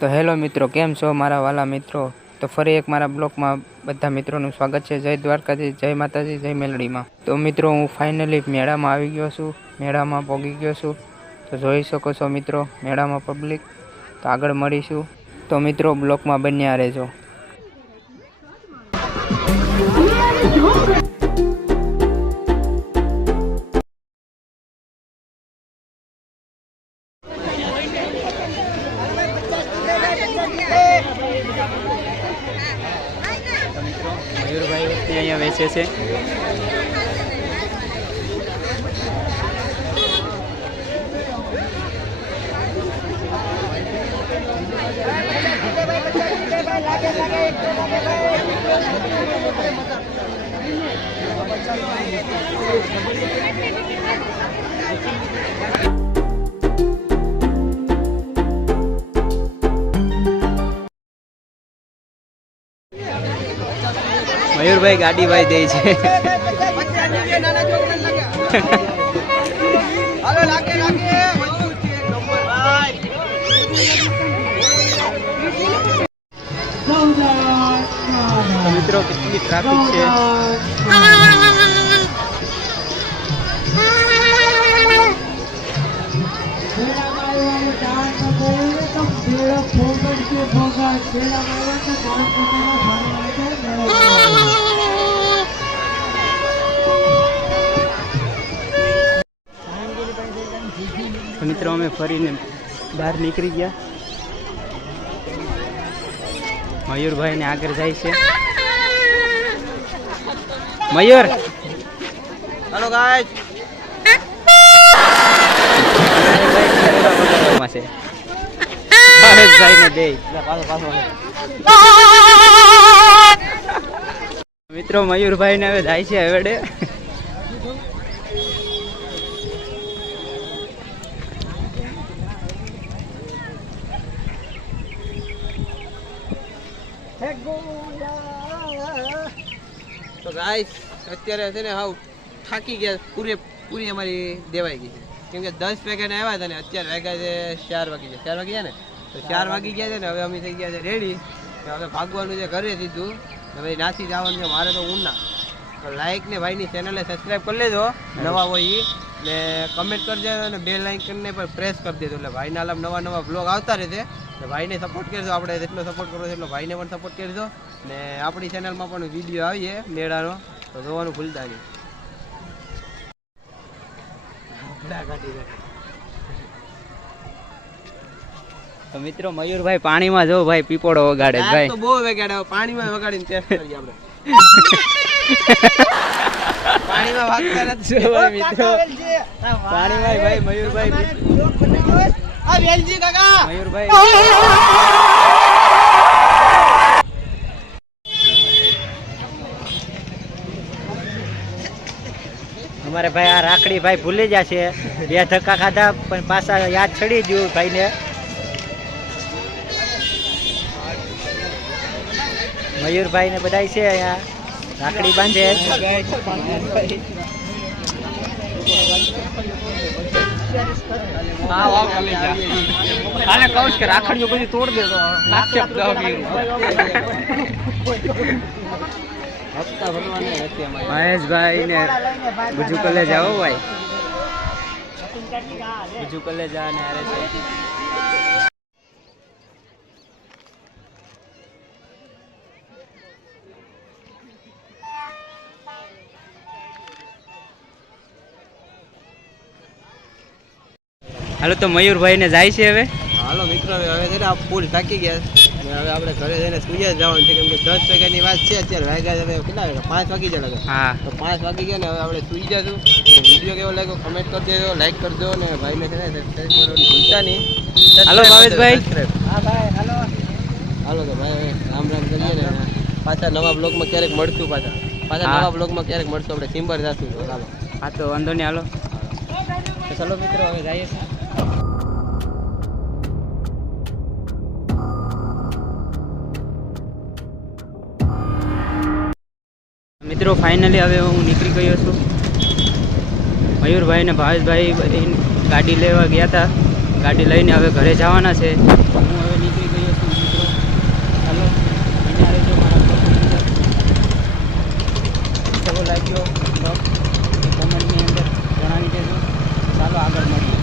તો હેલો મિત્રો, કેમ છો મારા વાલા મિત્રો? તો ફરી એક મારા બ્લોગમાં બધા મિત્રોનું સ્વાગત છે. જય દ્વારકાધીશ, જય માતાજી, જય મેલડીમાં. તો મિત્રો, હું ફાઇનલી મેળામાં આવી ગયો છું, મેળામાં પહોંચી ગયો છું. તો જોઈ શકો છો મિત્રો, મેળામાં પબ્લિક. તો આગળ મળીશું. તો મિત્રો, બ્લોગમાં બન્યા રહેજો. મયુરભાઈ વસ્તી અહીંયા વેચે છે. મયુરભાઈ ગાડી ભાઈ દે છે. મિત્રો, કેટલી ટ્રાફિક છે. મિત્રો, અમે ફરીને બહાર નીકળી ગયા. મયુરભાઈ ને આગળ જાય છે. મયુર, હેલો ગાઈસ. મિત્રો, મયુરભાઈ ને હવે જાય છે હવેડે. તો ગાઈસ, અત્યારે છે ને હાવ થાકી ગયા, પૂરી અમારી દેવાઈ ગઈ છે. કેમ કે 10 વાગ્યાને આવ્યા હતા ને અત્યારે વાગ્યા છે 4 વાગી ગયા. 4 વાગ્યા ને તો 4 વાગી ગયા છે ને હવે અમે થઈ ગયા છે રેડી. હવે ભાગવાનું છે ઘરે સીધું. હવે નાસી જવાનું છે મારે તો ઉના. તો લાઈક ને ભાઈની ચેનલને સબસ્ક્રાઈબ કરી લેજો નવા હોય ને, કમેન્ટ કરજો અને બે લાઇકને પણ પ્રેસ કરી દેજો. એટલે ભાઈના આલામ નવા બ્લોગ આવતા રહેશે. તો ભાઈને સપોર્ટ કરજો. આપણે જેટલો સપોર્ટ કરવો છે એટલો ભાઈને પણ સપોર્ટ કરજો. ને આપણી ચેનલમાં પણ વિડીયો આવીએ મેળાનો, તો જોવાનું ભૂલતા નહીં. તો મિત્રો, મયુરભાઈ પાણીમાં જો ભાઈ પીપોડો વગાડે ભાઈ. તો બહુ વગાડે, પાણીમાં વગાડીને ટેસ્ટ કરીએ આપણે. પાણીમાં વાગતા નથી મિત્રો. પાણીમાં ભાઈ મયુરભાઈ આ વેલજી કાકા મયુરભાઈ અમારે ભાઈ આ રાખડી ભાઈ ભૂલી જશે. 2 ધક્કા ખાધા પણ પાછા યાદ ચડી ગયું ભાઈને. મયુરભાઈ ને બધા છે અહીંયા રાખડી બાંધે. રાખડીઓ બધી તોડ દેતો. મહેશભાઈ ને બીજું કલે જાઓ ભાઈ, બીજું કલે જા ને હારે છે. હાલો, તો મયુરભાઈ ને જાય છે હવે. હાલો મિત્રો, હવે છે ને આ ફૂલ થાકી ગયા. હવે આપણે ઘરે જઈને સુઈ જવાનું છે. કેમ કે 10 વાગ્યાની વાત છે. અત્યારે વાગ્યા હવે કેટલા વાગ્યા? 5 વાગી જાય. હા, તો 5 વાગી ગયા ને હવે આપણે સુઈ જશું. વિડીયો કેવો લાગ્યો કમેન્ટ કરી દેજો, લાઈક કરજો ને ભાઈને છે ને સબસ્ક્રાઈબ કરવાનું ભૂલતા નહીં. હાલો ભાવેશભાઈ. હા ભાઈ, હાલો હાલો. તો ભાઈ રામ રામ કરીએ ને પાછા નવા બ્લોગમાં ક્યારેક મળશું. પાછા નવા બ્લોગમાં ક્યારેક મળશું. આપણે સિમ્બર જશું. હાલો. હા, તો વાંધો નહીં. હાલો, તો ચલો મિત્રો, હવે જઈએ છીએ. મિત્રો, ફાઇનલી હવે હું નીકળી ગયો છું. મયુરભાઈ ને ભાવેશભાઈ ગાડી લેવા ગયા હતા. ગાડી લઈને હવે ઘરે જવાના છે. હું હવે નીકળી ગયો લાગ્યો બ્લોગ એ કોમેન્ટની અંદર જણાવી દેજો. ચાલો આગળ મળીએ.